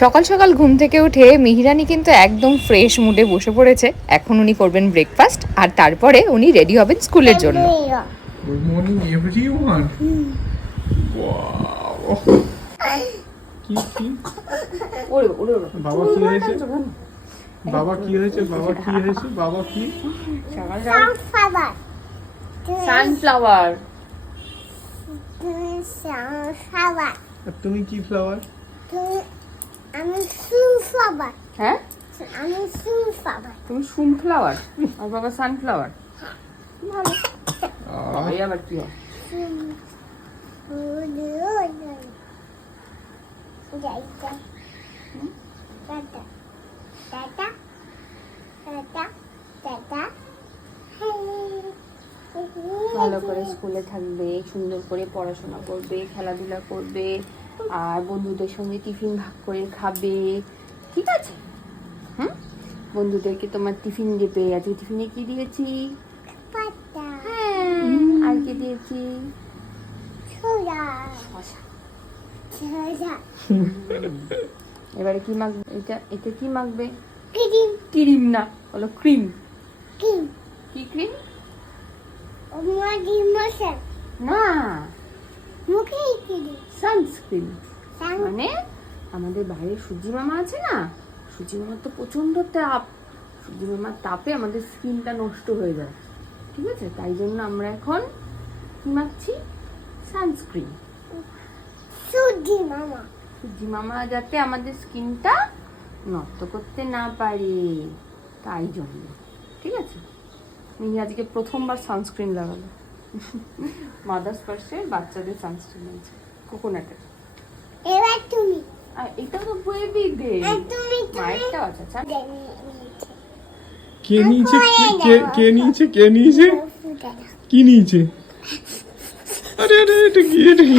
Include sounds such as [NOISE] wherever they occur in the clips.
সকাল সকাল ঘুম থেকে উঠে মিহিরানি কিন্তু একদম ফ্রেশ মুডে বসে পড়েছে। এখন উনি করবেন ব্রেকফাস্ট আর তারপরে উনি রেডি হবেন স্কুলের জন্য। Good morning, everyone. Wow. কি কি? বাবা কি হয়েছে? বাবা কি হয়েছে? বাবা কি হয়েছে? বাবা কি? Sunflower. সানফ্লাওয়ার তুমি কি ফ্লাওয়ার আমি sunflower. হ্যাঁ? আমি sunflower. তুমি সুনফ্লাওয়ার আর বাবা সানফ্লাওয়ার এই আবার কি হয়. ভালো করে স্কুলে থাকবে সুন্দর করে পড়াশোনা করবে খেলাধুলা করবে। আর বন্ধুদের সঙ্গে টিফিন ভাগ করে খাবে। ঠিক আছে? হুম? বন্ধুদেরকে তোমার টিফিন দেবে আজকে টিফিনে কি দিয়েছি. আর কি দিয়েছি. এবারে কি মাখবে? এটা এটা কি মাখবে? Kidding. ক্রিম না হলো ক্রিম। King. কি ক্রিম. না। মুখে. সানস্ক্রিন. মানে আমাদের বাইরে সূর্যি মামা আছে না? সূর্যি মামার তো প্রচণ্ড তাপ। সূর্যি মামার তাপে আমাদের স্কিনটা নষ্ট হয়ে যায়। ঠিক আছে? তাই জন্য আমরা এখন কি মাখছি? Sunscreen Sudi mama. সূর্যি মামা যাতে আমাদের স্কিনটা নষ্ট করতে না পারে। তাই জন্য। ঠিক আছে? মিহি আজকে প্রথমবার সানস্ক্রিন লাগালো। মাদার্স ফার্স্টের বাচ্চাদের সানস্ক্রিন আছে কোকোনাটের এবার তুমি। আর এটা তো বেবি দে আর তুমি তুমি। আছে আচ্ছা। কে নিয়েছে? কে- কে কে নিয়েছে? কে নিয়েছে? কি নিয়েছে? আরে আরে এটা কি? এটা কি?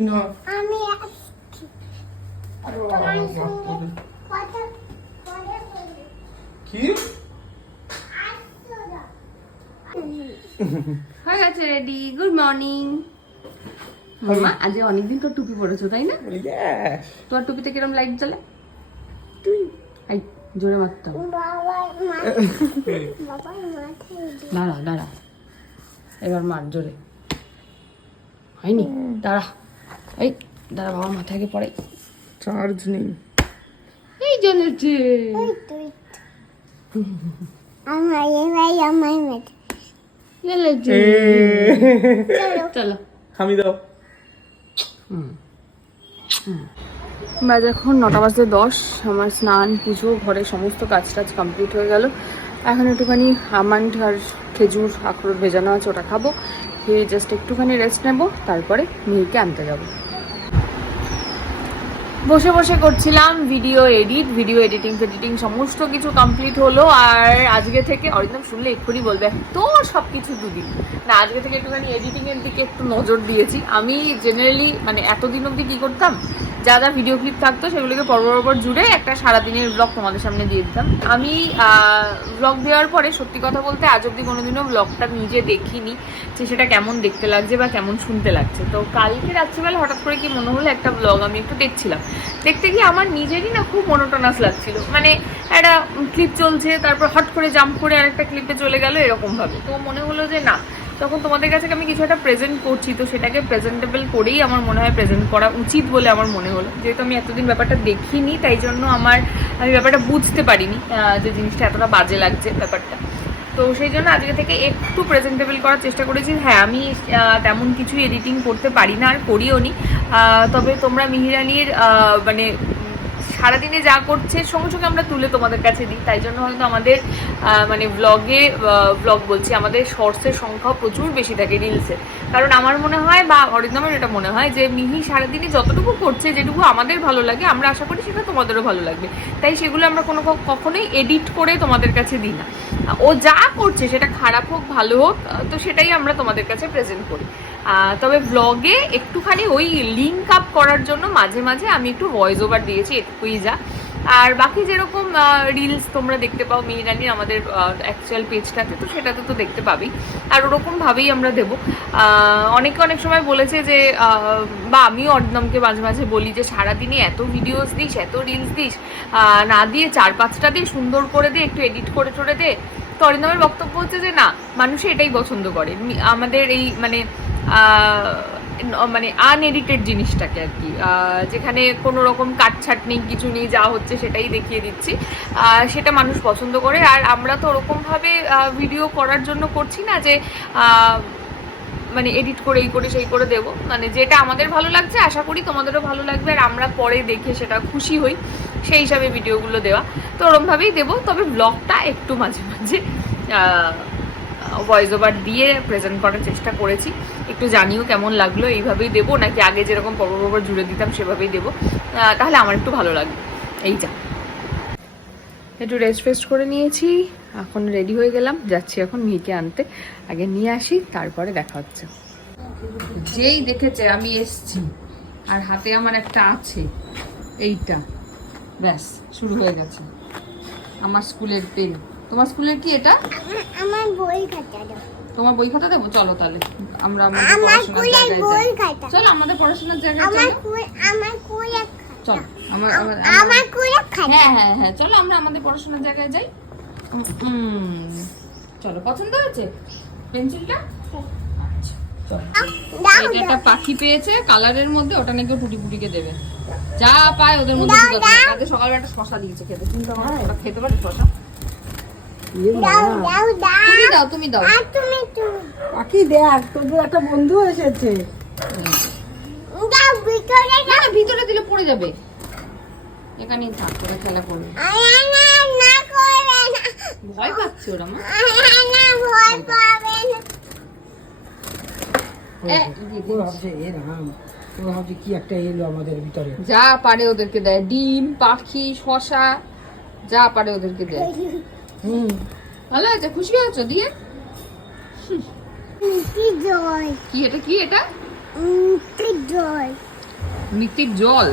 না। আমি কি আসছো না হয়ে গেছে রেডি গুড মর্নিং মামা আজ অনেকদিন তো টুপি পরেছো তাই না? তোমার টুপিতে কিরম লাইট জ্বলে? তুই। জোরে মারতে দাঁড়া দাঁড়া। এবার মার জোরে। হয়নি? দাঁড়া। এই দাঁড়া বাবা মাথায় আগে পড়ে চার্জ নেই। এই জ্বলেছে। আমার এবার আমার মেয়ে। চলো চলো আমি দাও বাজে এখন নটা বাজে দশ আমার স্নান পুজো ঘরে সমস্ত কাজ টাজ কমপ্লিট হয়ে গেল। এখন একটুখানি আমন্ড আর খেজুর আখরোট ভেজানো আছে ওটা খাব। খেয়ে জাস্ট একটুখানি রেস্ট নেব তারপরে মেয়েকে আনতে যাব। বসে বসে করছিলাম ভিডিও এডিট ভিডিও এডিটিং ফেডিটিং সমস্ত কিছু কমপ্লিট হলো। আর আজকে থেকে, অরিন্দম শুনলে এক্ষুনি বলবে, তো সব কিছু দুদিন। না, আজকে থেকে একটুখানি এডিটিংয়ের দিকে একটু নজর দিয়েছি। আমি জেনারেলি মানে এতদিন অবধি কী করতাম? যা যা ভিডিও ক্লিপ থাকতো সেগুলোকে পর পর পর জুড়ে একটা সারাদিনের ব্লগ তোমাদের সামনে দিয়ে দিতাম। আমি ব্লগ দেওয়ার পরে সত্যি কথা বলতে আজ অব্দি কোনোদিনও ব্লগটা নিজে দেখিনি যে সেটা কেমন দেখতে লাগছে বা কেমন শুনতে লাগছে। তো কালকে রাত্রিবেলা হঠাৎ করে কি মনে হলো একটা ব্লগ আমি একটু দেখছিলাম। দেখতে গিয়ে আমার নিজেরই না খুব মনোটনাস লাগছিল। মানে একটা ক্লিপ চলছে, তারপর হট করে জাম্প করে আরেকটা ক্লিপে চলে গেল এরকমভাবে তো মনে হলো যে না তখন তোমাদের কাছে আমি কিছু একটা প্রেজেন্ট করছি, তো সেটাকে প্রেজেন্টেবল করেই আমার মনে হয় প্রেজেন্ট করা উচিত বলে আমার মনে হলো। যেহেতু আমি এতদিন ব্যাপারটা দেখিনি, তাই জন্য আমার, আমি ব্যাপারটা বুঝতে পারিনি যে জিনিসটা এতটা বাজে লাগছে ব্যাপারটা। তো সেই জন্য আজকে থেকে একটু প্রেজেন্টেবল করার চেষ্টা করেছি। হ্যাঁ আমি তেমন কিছু এডিটিং করতে পারি না আর করিও নি তবে তোমরা মিহিরানির মানে সারাদিনে যা করছে সঙ্গে সঙ্গে আমরা তুলে তোমাদের কাছে দিই। তাই জন্য হয়তো আমাদের মানে ব্লগে ব্লগ বলছি, আমাদের শর্টসের সংখ্যা প্রচুর বেশি থাকে রিলসের কারণ আমার মনে হয়, বা অরিন্দমের এটা মনে হয়, যে মিহি সারাদিনে যতটুকু করছে, যেটুকু আমাদের ভালো লাগে, আমরা আশা করি সেটা তোমাদেরও ভালো লাগবে। তাই সেগুলো আমরা কোনো কখনোই এডিট করে তোমাদের কাছে দিই না। ও যা করছে, সেটা খারাপ হোক, ভালো হোক তো সেটাই আমরা তোমাদের কাছে প্রেজেন্ট করি। তবে ব্লগে একটুখানি ওই লিঙ্ক আপ করার জন্য মাঝে মাঝে আমি একটু ভয়েস ওভার দিয়েছি যা আর বাকি যেরকম রিলস তোমরা দেখতে পাও মিহিরানির আমাদের অ্যাকচুয়াল পেজটাতে তো সেটাতে তো দেখতে পাবেই আর ওরকম ভাবেই আমরা দেবো। অনেকে অনেক সময় বলেছে যে বা আমিও অর্ধনমকে মাঝে মাঝে বলি যে, সারাদিনে এত ভিডিওস দিস, এত রিলস দিস না দিয়ে চার পাঁচটা দিয়ে সুন্দর করে দে, একটু এডিট করে টরে দে। তো অরিন্দমের বক্তব্য হচ্ছে যে, না মানুষে এটাই পছন্দ করে। আমাদের এই মানে মানে আনএডিটেড জিনিসটাকে আর কি। যেখানে কোনো রকম কাটছাট নেই কিছু নেই, যা হচ্ছে সেটাই দেখিয়ে দিচ্ছি। সেটা মানুষ পছন্দ করে। আর আমরা তো ওরকমভাবে ভিডিও করার জন্য করছি না যে মানে এডিট করে এই করে সেই করে দেবো। মানে যেটা আমাদের ভালো লাগছে, আশা করি তোমাদেরও ভালো লাগবে। আর আমরা পরে দেখে সেটা খুশি হই, সেই হিসাবে ভিডিওগুলো দেওয়া। তো ওরমভাবেই দেবো। তবে ব্লগটা একটু মাঝে মাঝে ভয়েস ওভার দিয়ে প্রেজেন্ট করার চেষ্টা করেছি। একটু জানিও কেমন লাগল, এইভাবেই দেবো, নাকি আগে যেরকম পর পর জুড়ে দিতাম সেভাবেই দেবো। তাহলে আমার একটু ভালো লাগবে এই যা। একটু রেস্ট ফেস্ট করে নিয়েছি, এখন রেডি হয়ে গেলাম, যাচ্ছি এখন মেয়েকে আনতে। আগে নিয়ে আসি, তারপরে দেখা হচ্ছে। যেই দেখেছে আমি এসছি, আর হাতে আমার একটা আছে, এইটা। ব্যাস, শুরু হয়ে গেছে। আমার স্কুলের পেন। তোমার স্কুলের কি এটা? আমার- বই খাতা দাও। তোমার বই খাতা দেবো? চলো তাহলে। আমরা আমাদের বই খাতা। চলো আমাদের পড়াশোনার জায়গায় আমার আমার চলো আমার আমার খাতা খাতা। হ্যাঁ হ্যাঁ হ্যাঁ চলো আমরা আমাদের পড়াশোনার জায়গায় যাই। চলো পছন্দ হয়েছে? পেন্সিলটা? আচ্ছা এটা একটা পাখি পেয়েছে কালারের মধ্যে ওটা নাকি টুটি পুটিকে দেবে। যা পায় ওদের মধ্যে সকালবেলা একটা শশা দিয়েছে খেতে। তুমি তো আমার ওটা খেতে পারো শশা? তুমি দাও তুমি দাও। আর তুমি তুমি। পাখি দেখ তোদের একটা বন্ধু এসেছে। ভিতরে দিলে পড়ে যাবে। এখানেই থাক তোরা খেলা করবে। ভয় পাচ্ছে ওরা মা। ভয় পাবে না। কি একটা এলো আমাদের ভিতরে। যা পারে ওদেরকে দেয়। ডিম পাখি শশা যা পারে ওদেরকে দেয়। [LAUGHS] হুম। ভালো আছে? খুশি হয়েছো? দিয়ে? কি জয় কি এটা? কি এটা? কি জয় মিত্তির জল?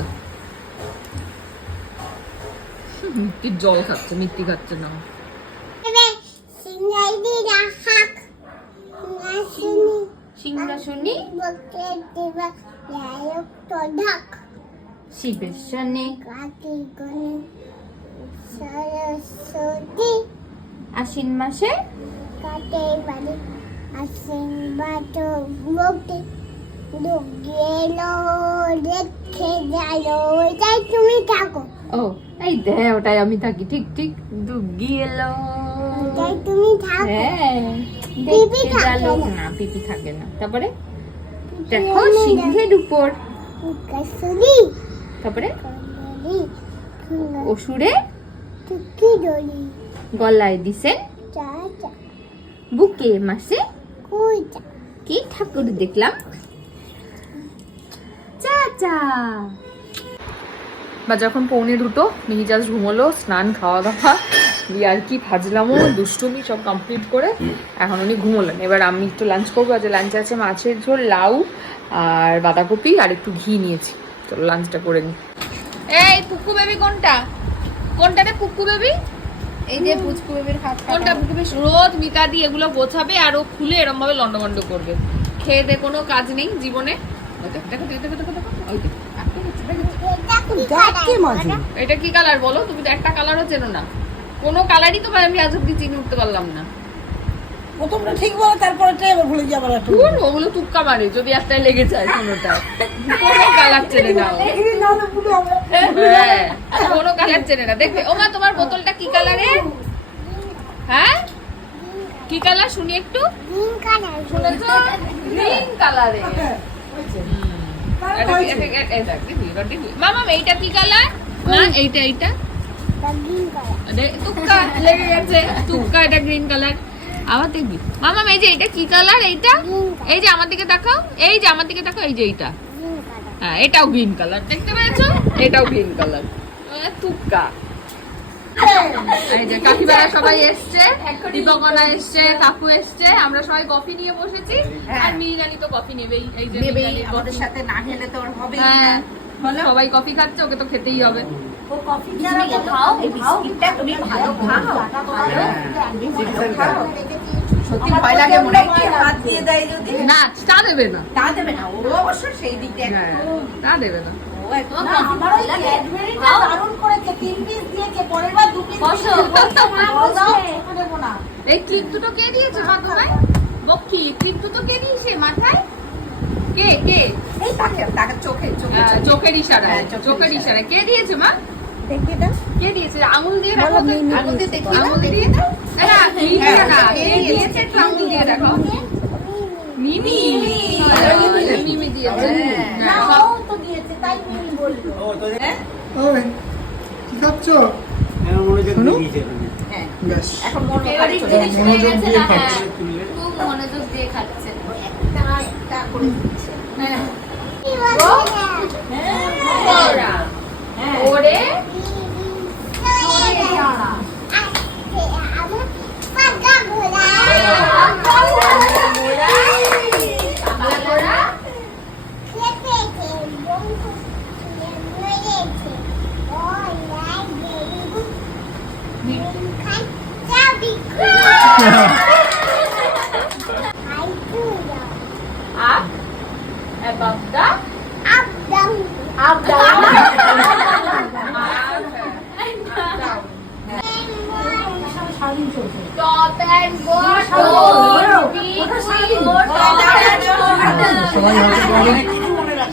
মিত্তির জল খাচ্ছে মিত্তি খাচ্ছে না। ঢাক। শিবের সানে। কাটি গনে সরস্বতী আশ্বিন মাসে? কাটে বাড়ি। আসেন বাটো মুক্তি গেল দেখে গেল ওইটাই তুমি থাকো। ও এই দে ওটাই আমি থাকি। ঠিক ঠিক ডুবি এলো ওইটাই তুমি থাকো। হ্যাঁ পিপি থাকে গেল না। পিপি থাকে না। তারপরে? দেখো সিংহের উপর। কাসুরি তারপরে? অসুরে টুকি ডলি গলায় দিছেন? চা চা। বুকে মাসে? কুইটা কি ঠাকুর দেখলাম? চাচা! বা যখন পৌনে দুটো মিহিজাজ ঘুমোলো স্নান খাওয়া দাওয়া দিয়ে আর কি ভাজলামও দুষ্টুমি সব কমপ্লিট করে এখন উনি ঘুমোলেন। এবার আমি একটু লাঞ্চ করব আজ লাঞ্চে আছে মাছের ঝোল লাউ আর বাঁধাকপি আর একটু ঘি নিয়েছি। চলো লাঞ্চটা করে নিই এই পুকু বেবি কোনটা? কোনটা রে পুকু বেবি? এই যে পুচকু হাত কোনটা পুকুবে রোদ মিতাদি এগুলো গোছাবে আর ও খুলে এরম ভাবে লন্ডভন্ড করবে। খেয়ে দে কোনো কাজ নেই জীবনে। ওই দেখো, দেখো, দেখো, দেখো, দেখো, ওই দেখো, আটকে গেছে, দেখো। এটা কি এটা কি কালার বলো? তুমি তো একটা কালারও চেনো না। কোনো কালারই তো আমি আজ অব্দি চিনি উঠতে পারলাম না। প্রথমটা ঠিক বলে তারপরে এবার ভুলে যাবার একটা ওগুলো তুক্কা মারে যদি একটাই লেগে যায় কোনোটা কোনো কালার চেনে না হ্যাঁ কোনো কালার চেনে না। দেখবে ও মা তোমার বোতলটা কি কালারের হ্যাঁ? কি কালার শুনি একটু। গ্রিন কালার শুনেছো গ্রিন হয়েছে। মামা এইটা কি কালার মা এইটা এইটা তুক্কা লেগে গেছে। তুক্কা এটা গ্রিন কালার আবার দেখবি। মামা এই যে এটা কি কালার এইটা? এই যে আমার দিকে দেখাও। এই যে আমার দিকে দেখাও এই যে এইটা। হ্যাঁ এটাও গ্রিন কালার দেখতে পেয়েছ? এটাও গ্রিন কালার তুক্কা এই যে কাকিমারা সবাই এসছে দীপকনা এসছে কাকু এসছে। আমরা সবাই কফি নিয়ে বসেছি। আর মিহিরানি তো কফি নেবেই। এই যে। সাথে না খেলে তো আর হ্যাঁ না। সবাই কফি খাচ্ছে ওকে তো খেতেই হবে। খাও এই বিস্কিটটা তুমি ভালো খাও ভালো খাও সত্যি ভয় লাগে মনে হয় হাত দিয়ে দেয় যদি না তা দেবে না তা দেবে না ও অবশ্য সেই দিক দিয়ে হ্যাঁ তা দেবে না ও একদম আমার ওই ক্যাডবেরিটা দারুণ করেছে। তিন পিস দিয়েছে। পরের বার দু পিস বসো। দাও ছোট দেবো না এই ক্লিপ দুটো কে দিয়েছে মা তোমায়? বকি ক্লিপ দুটো কে দিয়েছে মাথায়? কে কে? এই তাকে তাকে চোখে চোখে চোখের ইশারায় চোখের চোখের ইশারায়। কে দিয়েছে মা? দেখি দাও। কে দিয়েছে? আঙুল দিয়ে রাখো আঙুল দিয়ে দেখিয়ে আঙুল দিয়ে দাও। না, না, হ্যাঁ, না, কে কে দিয়েছে। আঙুল দিয়ে রাখো। মিমি? মিমি। দিয়েছে। না ও তো দিয়েছে তাই মিমি বলল। ওই কি খাচ্ছ শোনো। ব্যাস। এখন Favorite চলে জিনিস গেছে। মনোযোগ দিয়ে। খাচ্ছে। খুব মনোযোগ দিয়ে খাচ্ছে। একটা একটা করে দিচ্ছে। হ্যাঁ। হ্যাঁ। হ্যাঁ। ওরে ওরা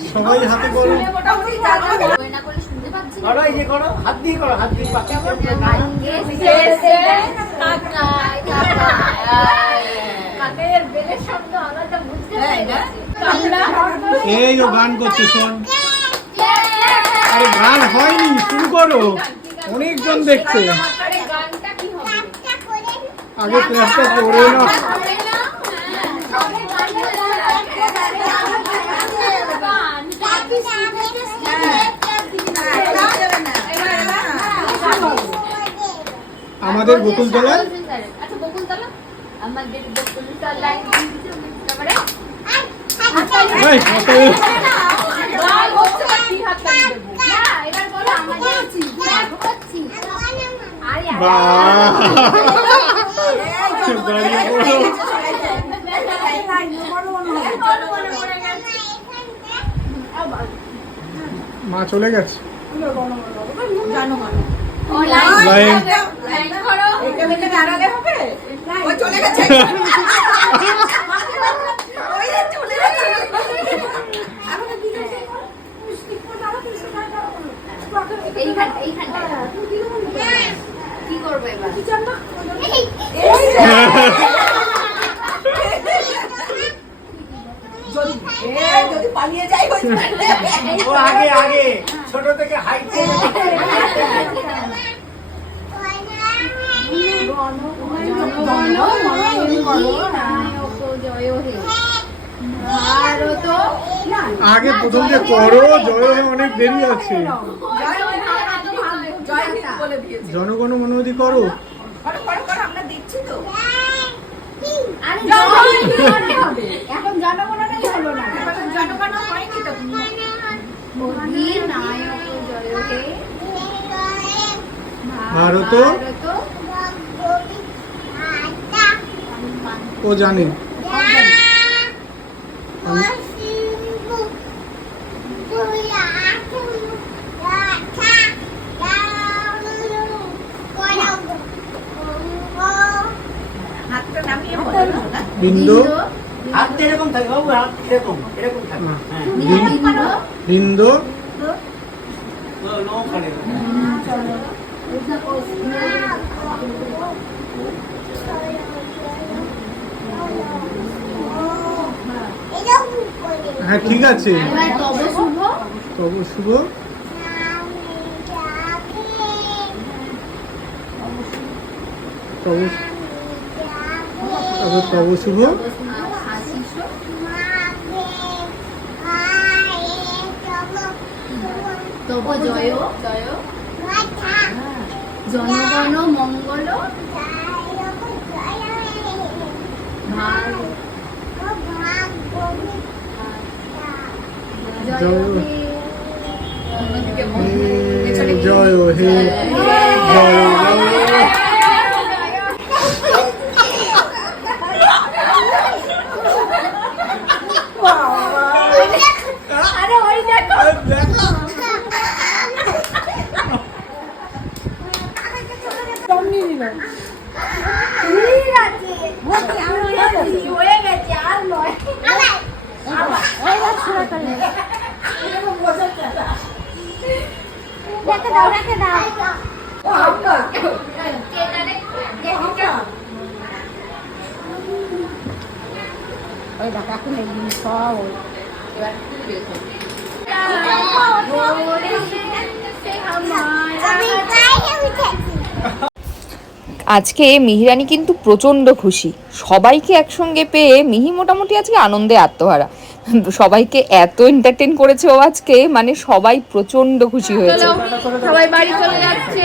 সবাই হাতে হাতে করো হাত দিয়ে করো হাত দিয়ে এই ও গান করছে, শোন। গান হয়নি, শুরু করো। অনেকজন দেখছে। আগে ক্লাসটা করে না আমাদের বকুলতলায় আচ্ছা বকুলতলা আমাদের বকুলতলায় এবার বলো আমাদের! দাঁড়িয়ে পড়ো। মা চলে গেছে ও লাইন লাইন। লাইন করো এখানে দাঁড়ালে হবে ও চলে গেছে [LAUGHS] ওই যে চলে গেছে এইখান এইখানটা কি করব এবার যদি এ, পালিয়ে যায় ও আগে আগে ছোট থেকে হাইট আগে প্রথম যে করো জয় হয়ে অনেক দেরি আছে। জনগণ মনোদি করো করো করো করো আমরা দেখছি তো এখন জনগণনাই হলো না। এখন জনগণ হয়নি তো। ভারত? ও জানে হাতটা নামিয়ে বলো না বিন্দু হাত এরকম থাকে বাবু হাত এরকম এরকম থাকে হ্যাঁ। হ্যাঁ বিন্দু হ্যাঁ ঠিক আছে। তবে শুভ? তবু শুভ? তবু তারপর তবু শুভ। তব জয় জয়। জনগণ মঙ্গল। জয় জয় হে? জয় ও হে জয় ও জয় ও। আরে ওই দেখো ঠিক আছে হয়ে গেছে আর নয় রেখে দাও রেখে দাও। ওই দেখো এখন সব উঠেছি আজকে মিহিরানি কিন্তু প্রচণ্ড খুশি। সবাইকে একসঙ্গে পেয়ে মিহি মোটামুটি আজকে আনন্দে আত্মহারা। সবাইকে এত এন্টারটেন করেছে ও আজকে মানে সবাই প্রচণ্ড খুশি হয়েছে। সবাই বাড়ি চলে যাচ্ছে।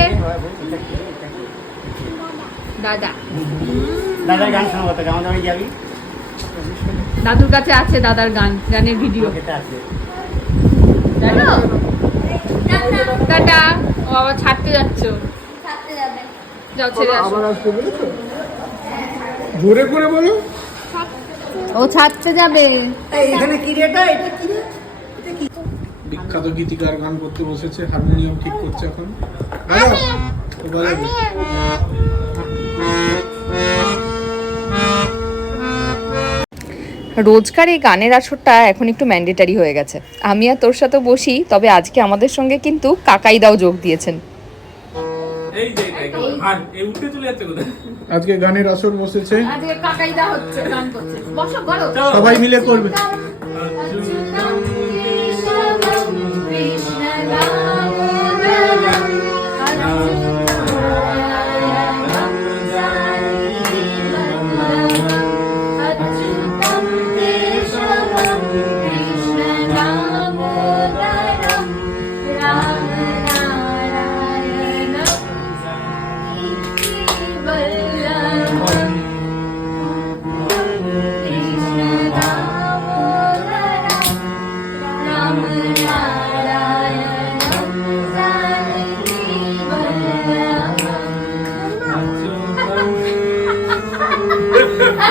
দাদা। দাদার গান শোনাবো তো যাবি? দাদুর কাছে আছে দাদার গান গানের ভিডিও জানো টাটা ও আবার ছাড়তে যাচ্ছ? যাও ছেড়ে আসো। আবার আসতে বলেছ? জোরে করে বলো। ও ছাড়তে যাবে। এখানে কি রে এটা এটা কি? বিখ্যাত গীতিকার গান করতে বসেছে হারমোনিয়াম ঠিক করছে এখন। রোজকার এই গানের আসরটা এখন একটু ম্যান্ডেটারি হয়ে গেছে। আমি আর তোর সাথে বসি তবে আজকে আমাদের সঙ্গে কিন্তু কাকাইদাও যোগ দিয়েছেন। এই যে এই উঠে চলে যাচ্ছে কোথায়? আজকে গানের আসর বসেছে। আজকে কাকাইদা হচ্ছে গান করছে। বসো বলো। সবাই মিলে করবে।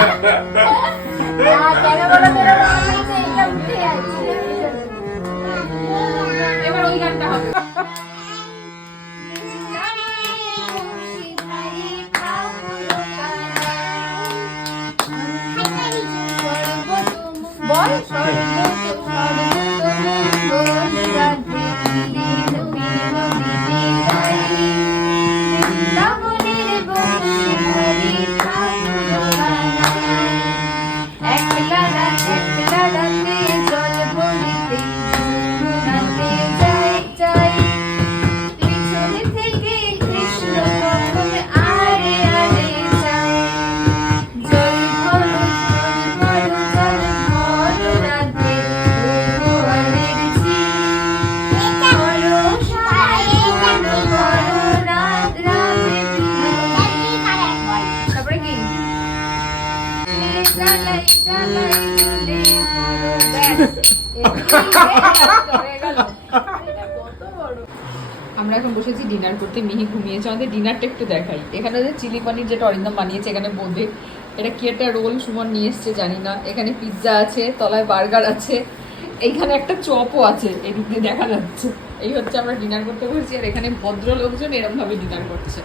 [LAUGHS] এবার করতে মিহি ঘুমিয়েছে। আমাদের ডিনারটা একটু দেখাই। এখানে যে চিলি পনির যেটা অরিন্দম বানিয়েছে, এখানে বোঁদে এটা কি একটা রোল সুমন নিয়ে এসছে জানি না। এখানে পিৎজা আছে, তলায় বার্গার আছে, এইখানে একটা চপও আছে, এদিক দিয়ে দেখা যাচ্ছে। এই হচ্ছে আমরা ডিনার করতে বসেছি, আর এখানে ভদ্র লোকজন এরকম ভাবে ডিনার করছে।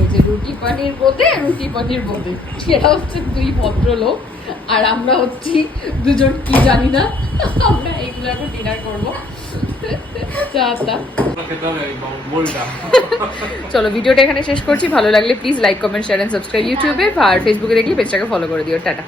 এই যে রুটি পানির বোঁদে রুটি পানির বোঁদে এরা হচ্ছে দুই ভদ্র লোক আর আমরা হচ্ছি দুজন, কি জানি না। আমরা এইগুলো এখন ডিনার করব। চলো, ভিডিওটা এখানে শেষ করছি। ভালো লাগলে please like comment share and subscribe ইউটিউবে আর ফেসবুকে দেখলে পেজটাকে ফলো করে দিও। টাটা।